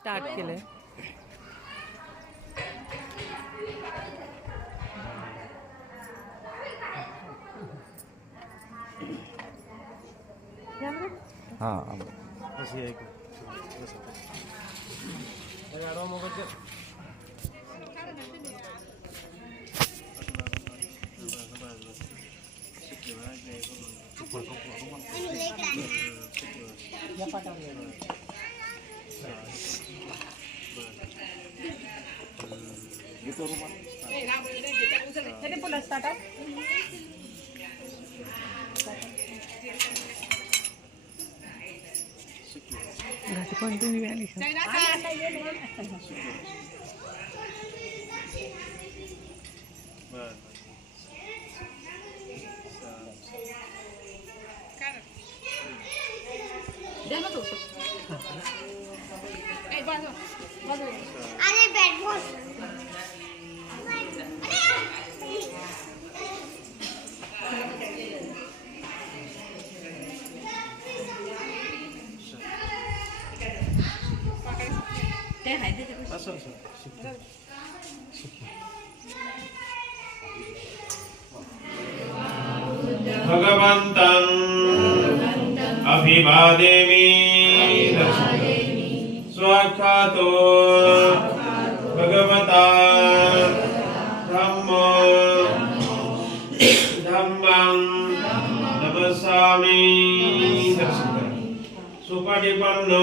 Start केलंय. हाँ आहे घाट कंटिन्यू आली अरे बॅट बॉल એ હાઈ દે બસો બસો ભગવંતં અભિવાદેમી સ્વાખાતો ભગવતા ધમ્મો ધમ્મં નમસામી સુપરિપન્નો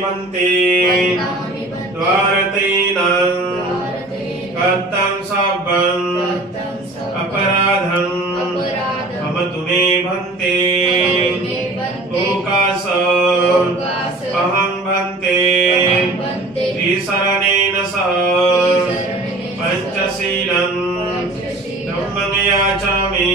भन्ते द्वारतैनं कर्तं मे भन्ते। त्रिशरणेन सह पञ्चशीलं धम्मं याचामि।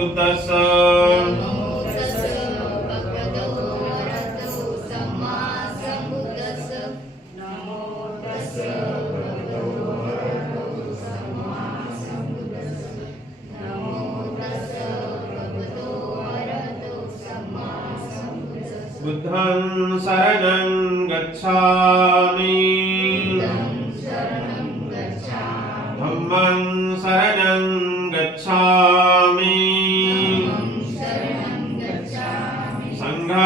सम्बुद्धस्स बुद्धं शरणं गच्छामि। धम्मं शरणं गच्छामि।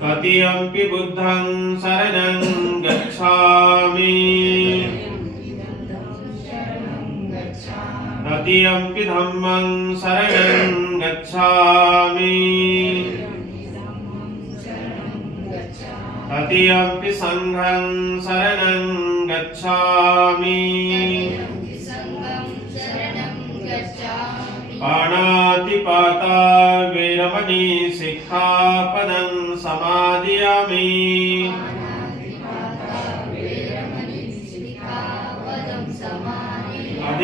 तृतीयम्पि बुद्धं शरणं गच्छामि। तृतीयम्पि धम्मं शरणं गच्छामि। तृतीयम्पि सङ्घं शरणं गच्छामि। पाणातिपाता वेरमणि सिक्खापदं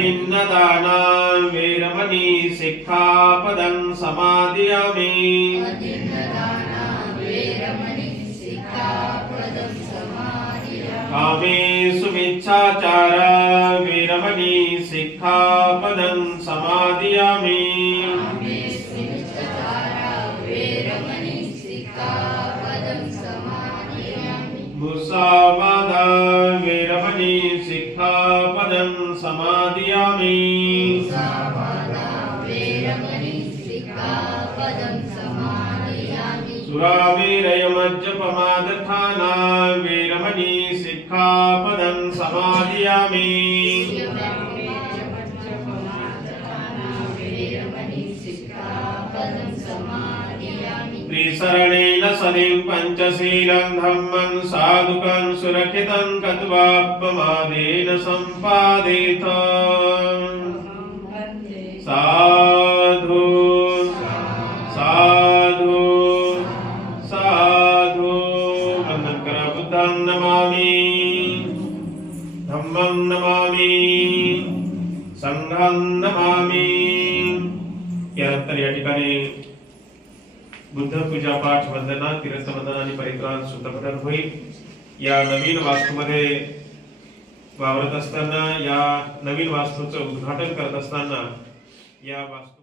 अतिन्नदाना वेरमणि सिक्खापदं समादयामि। कामेषु वीरमणि सिक्खापदं समादयामि। मुसावाद सुरावीरयमज्जपमादखाना वीरमणि सिक्खापदं पञ्चशीलं धम्मं साधुकं सुरक्षितं कत्वापमादेन सम्पादित धम्मं नमामि। संघं नमामि। यानंतर या ठिकाणी बुद्ध पूजा पाठ वंदना तीर्थ वंदना आणि परित्राण सुतपठन होईल. या नवीन वास्तूमध्ये वावरत असताना या नवीन वास्तूचं उद्घाटन करत असताना या वास्तू